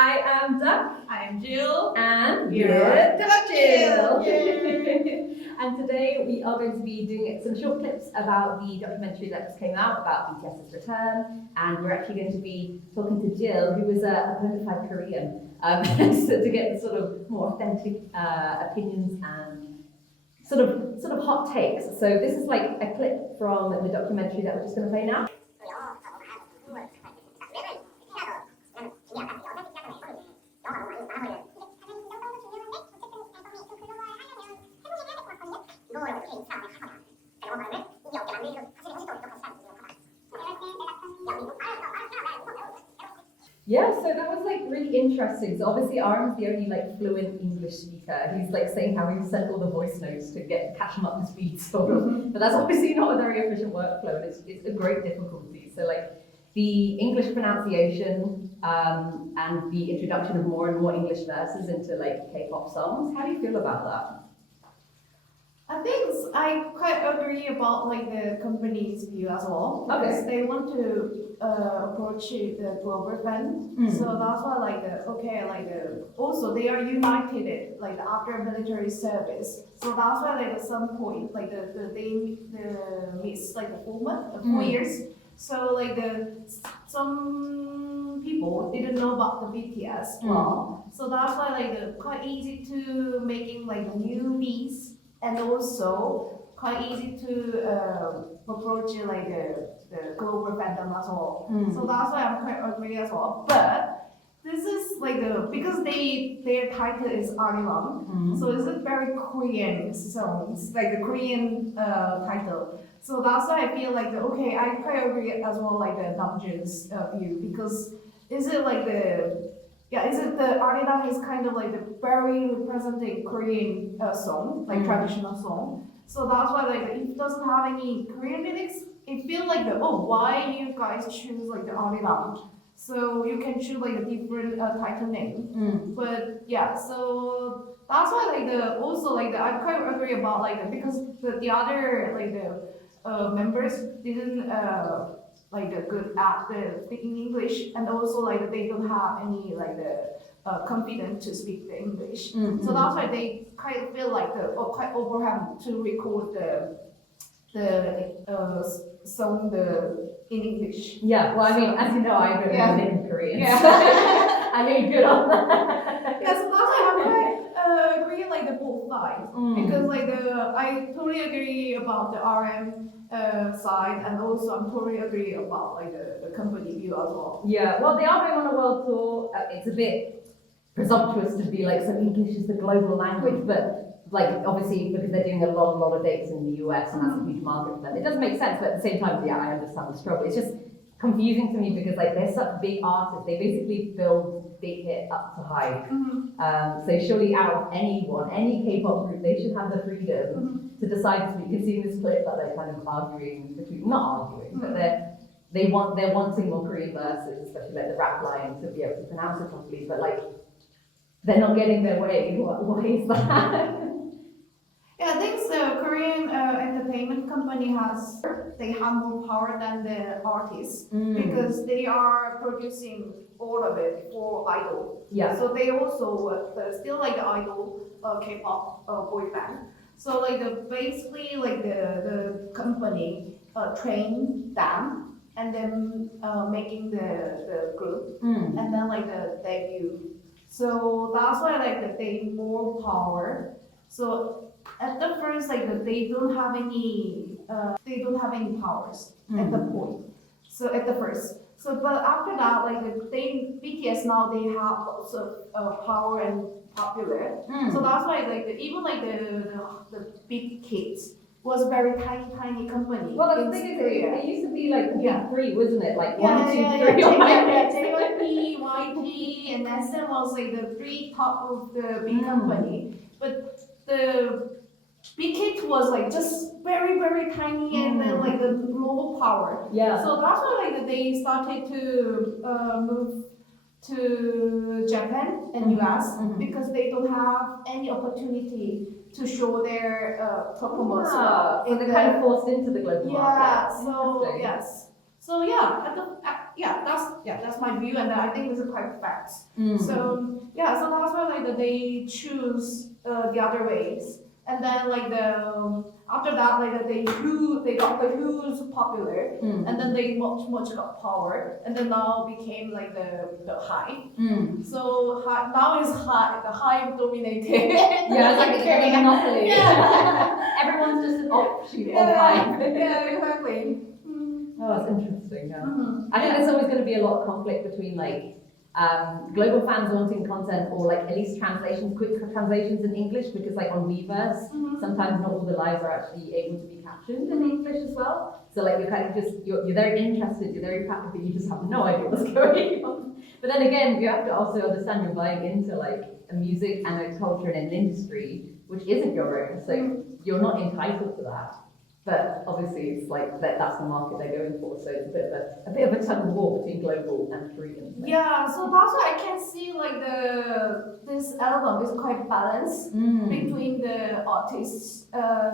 I am Duck. I am Jill. And we're Duckjil. Yay. And today we are going to be doing some short clips about the documentary that just came out about BTS's return. And we're actually going to be talking to Jill, who is a bona fide Korean, so to get the sort of more authentic opinions and sort of hot takes. So this is like a clip from the documentary that we're just going to play now. Yeah, so that was like really interesting. So obviously Arirang's the only like fluent English speaker. He's like saying how he sent all the voice notes to catch him up to speed sort of. But that's obviously not a very efficient workflow, and it's a great difficulty. So like the English pronunciation and the introduction of more and more English verses into like K-pop songs. How do you feel about that? I think I quite agree about like the company's view as well, because they want to approach the global fan. So that's why also they are united like after military service. So that's why like at some point like they miss like the 4 months, 4 years. So like some people didn't know about the BTS well. So that's why like quite easy to making like newbies. And also quite easy to approach like the global fandom as well. So that's why I'm quite agree as well. But this is like because their title is Arirang, so it's a very Korean songs, like the Korean title. So that's why I feel like okay, I quite agree as well like the Duckjil's view, because is it like is it the Arirang is kind of like the very representing Korean song, like traditional song. So that's why like it doesn't have any Korean lyrics. It feels like why you guys choose like the Arirang? So you can choose like a different title name. But yeah, so that's why like also like I quite agree about like because the other like the members didn't like good at the speaking English, and also like they don't have any like the confidence to speak the English. So that's why they kind of feel like quite overwhelmed to record the song in English. Yeah, well, I mean, as you know, I really live in Korean. Yeah. So I mean, good on that. Yeah, so that's why I'm quite agree like the both sides, because like I totally agree about the RM side, and also I'm totally agree about like the company view as well. Yeah, well, they are going on a world tour. It's a bit presumptuous to be like, so English is the global language, but like obviously because they're doing a lot of dates in the US and that's a huge market for them, it does make sense. But at the same time, yeah, I understand the struggle. It's just confusing to me because like they're such big artists. They basically build big hit up to high. So surely out of anyone, any K-pop group, they should have the freedom to decide to speak. You can see in this clip that they're kind of arguing between, not arguing, but they're wanting more Korean verses, especially like the rap line, to be able to pronounce it properly. But like they're not getting their way. Why is that? Yeah, I think the Korean entertainment company they have more power than the artists, because they are producing all of it for idol. Yeah. So they also still like the idol K-pop boy band. So like basically like the company train them and then making the group and then like the debut. So that's why like they more power. So at the first, like they don't have any powers at the point. So at the first, but after that, like BTS now they have lots of power and popular. So that's why like even like the big kids was very tiny company. Well, the thing is, it used to be like three, wasn't it? Like 1, 2, 3. JYP, YG, and SM was like the three top of the big company, but the big hit was like just very tiny and then like the global power. Yeah. So that's why like they started to move to Japan and US because they don't have any opportunity to show their performance. So they're kind of forced into the global market. Yeah. So yes. So that's my view, and I think this is quite fact. So that's why like they choose the other ways, and then like after that like they got the who's popular, and then they much got power, and then now became like the high. So now is high, the high dominated. Yeah, it's like a monopoly. Yeah. Everyone's just an offshoot of high. Yeah, exactly. Oh, that's interesting. Yeah. Mm-hmm. I think there's always going to be a lot of conflict between like global fans wanting content or like at least quick translations in English, because like on Weverse, sometimes not all the lives are actually able to be captioned in English as well. So like you're kind of you're very interested, you're very passionate, but you just have no idea what's going on. But then again, you have to also understand you're buying into like a music and a culture and an industry which isn't your own, so you're not entitled to that. But obviously, it's like that's the market they're going for. So it's a bit of a tug of war between global and Korean. Yeah, so that's why I can see like this album is quite balanced between the artist's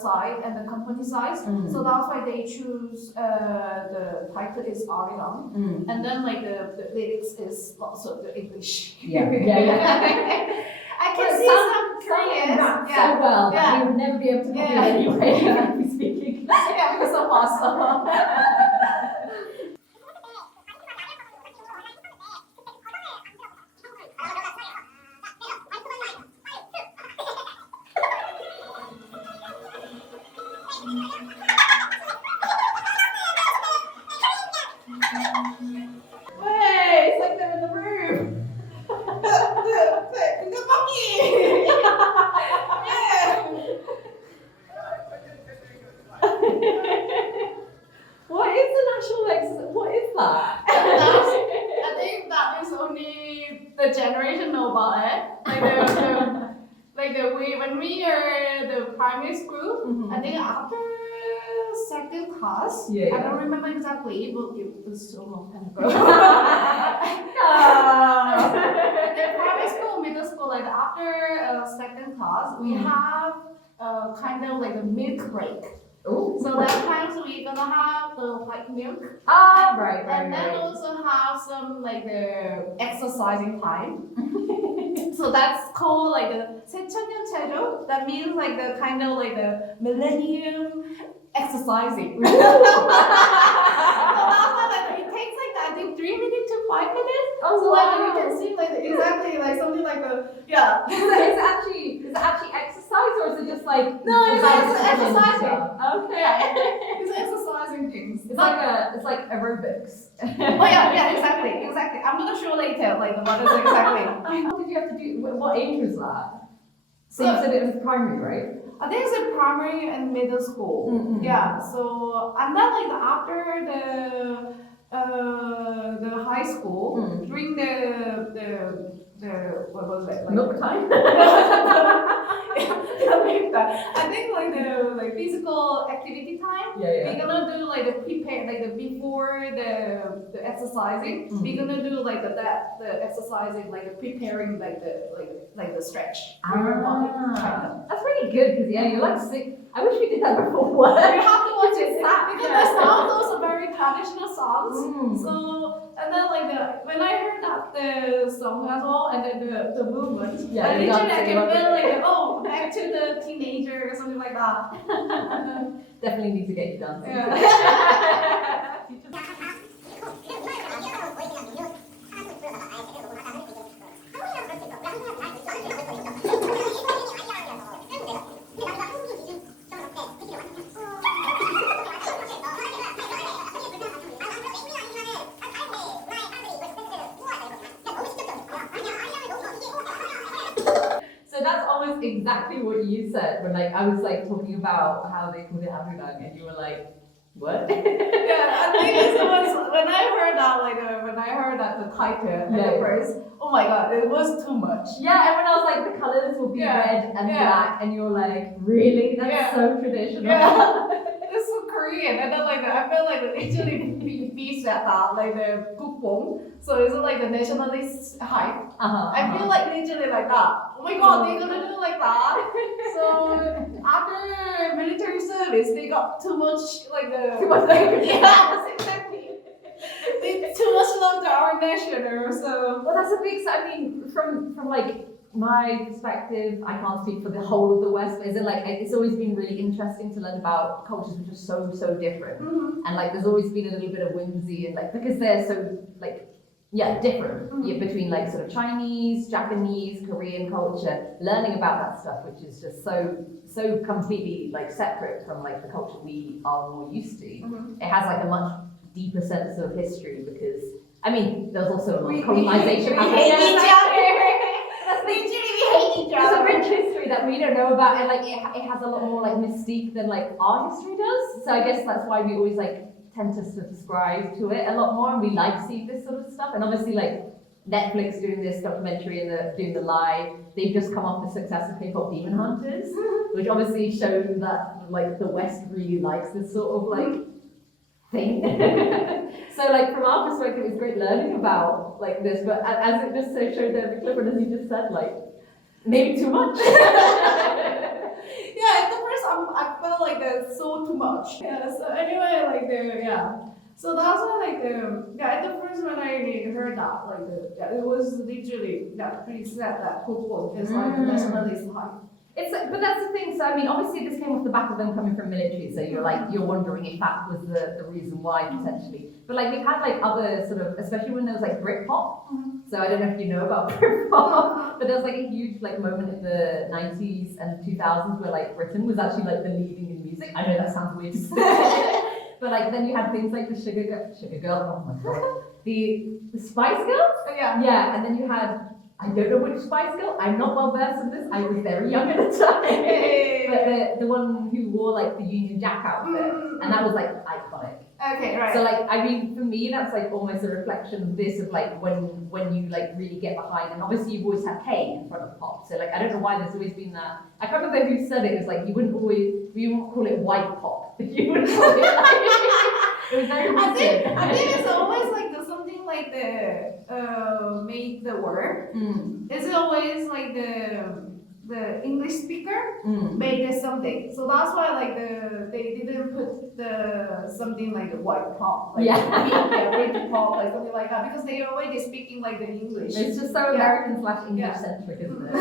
side and the company side. So that's why they choose the title is Arirang, and then like the lyrics is also the English. Yeah. I can see some Korean so well that you would never be able to copy it anyway. Speaking. Yeah, because of awesome. Wait, it's like they're in the room. The monkey. Yeah. What is the national exercise? What is that? I think that is only the generation know about it. When we are the primary school, I think after second class, I don't remember exactly, but it was so long time ago. The primary school, middle school, like after second class, we have kind of like a milk break. Ooh. So that times we're gonna have the white milk. Right. And then also have some like the exercising time. So that's called like the Saechon-nyeon Health. That means like the kind of like the millennium exercising. So that's why like it takes like I think 3 minutes to 5 minutes. Oh, so wow. like you can see like exactly like something like a Is it actually exercise, or is it just like it's exercising? exercising. Okay. Yeah, it's exercising things. It's like aerobics. Oh yeah, exactly. I'm gonna show later like what is exactly. What did you have to do? What age was that? So So- you said it was primary, right? I think it's in primary and middle school. Yeah. So and then like after the high school during the what was it? Like, Milk time? I think like the physical activity time. Yeah. We're gonna do like the prepare like the before the exercising. We're gonna do like the exercising like the preparing like the stretch for your body. Kind of. That's really good because you're like sick. I wish we did that before work. You have to watch it Exactly. because the sound those are very traditional songs. Mm. So and then like when I heard that the song as well and then the movement, Yeah, I you literally dancing, can feel like back to the teenager or something like that. Definitely need to get you dancing. Yeah. So that's almost exactly what you said when like I was like talking about how they called it Arirang, and you were like, what? Yeah, I think it was when I heard that the title at the first. Oh my god, it was too much. Yeah, and when I was like, the colors will be red and black, and you're like, really? That's so traditional. Yeah, it's so Korean, and then like I felt like it actually beats that like the kpop. So it's like the nationalist hype. I feel like literally like that. Oh my god, they're gonna do like that. So after military service, they got too much like the Too much language. Yeah, exactly. love our national. So Well, that's a big. I mean, from like my perspective, I can't speak for the whole of the West, but is it like it's always been really interesting to learn about cultures which are so different, and like there's always been a little bit of whimsy and like because they're so like different between like sort of Chinese, Japanese, Korean culture, learning about that stuff, which is just so completely like separate from like the culture we are more used to. It has like a much deeper sense of history because I mean there's also a lot of colonization we hate each other. Literally, we hate each There's a other. rich history that we don't know about, and like it has a lot more like mystique than like our history does. So I guess that's why we always like tend to subscribe to it a lot more, and we like seeing this sort of stuff. And obviously, like Netflix doing this documentary and doing the live, they've just come off the success of K-pop Demon Hunters, which obviously showed that like the West really likes this sort of like thing. So like from our perspective, it's great learning about like this, but as it just so showed there in the clip, and as you just said, like maybe too much. Yeah, at the first I felt like there's so too much. Yeah, so anyway, like so that's why like at the first when I heard that, like it was literally pretty sad that K-pop is like nationalist hype. It's but that's the thing. So I mean, obviously this came off the back of them coming from military. So you're wondering if that was the reason why potentially. But like we've had like other sort of, especially when there was like Britpop. So I don't know if you know about Britpop, but there's like a huge like moment in the 90s and 2000s where like Britain was actually like the leading in music. I know that sounds weird to say, but like then you had things like the Sugar Girl, oh my god, the Spice Girls. Yeah, and then you had. I don't know which Spice Girl. I'm not well versed in this. I was very young at the time. But the one who wore like the Union Jack outfit, and that was like iconic. Okay, right. So like I mean, for me, that's like almost a reflection of this of like when you like really get behind, and obviously you've always had K in front of pop. So like I don't know why there's always been that. I can't remember who said it. It was like you wouldn't call it white pop. You wouldn't call it like it was very. I think it's always like something like the made the word. It's always like the English speaker made it something. So that's why like they didn't put the something like the white pop, like British pop, like something like that, because they are already speaking like the English. It's just so American / English centric, isn't it?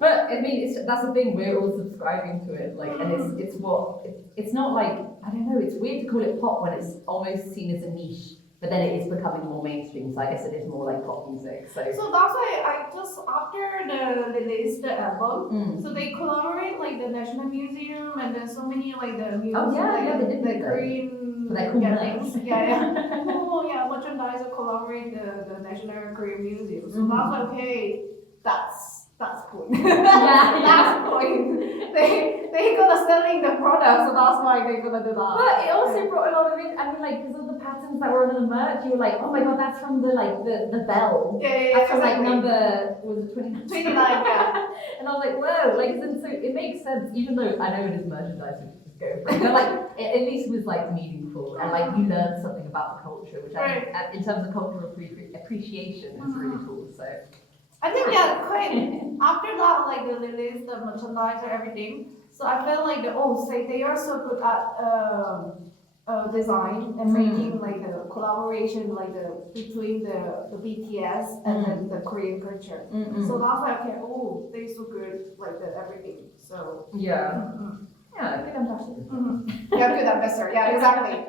But I mean, that's the thing. We're all subscribing to it, like, and it's not like I don't know. It's weird to call it pop when it's almost seen as a niche, but then it is becoming more mainstream. So I guess it is more like pop music. So that's why I just after the release the album, so they collaborate like the National Museum and then so many like the museums, they did the Korean things. Merchandise collaborate the National Korean Museum. So that's like okay, that's point. That's point. They gonna selling the product, so that's why they gonna do that. But it also brought a lot of it. I mean, like because of the patterns that were on the merch, you were like, oh my god, that's from the bell. That's from like number was it 29? 29, yeah. And I was like, whoa, like so it makes sense, even though I know it is merchandise, which is go for it, but like it at least was like meaningful and like you learned something about the culture, which I think in terms of cultural appreciation is really cool. So. I think quite after that, like they released the merchandise and everything. So I felt like they are so good at design and making like the collaboration like between the BTS and then the Korean culture. So that's why they're so good like everything. So yeah, good ambassador. Yeah, good ambassador. Yeah, exactly.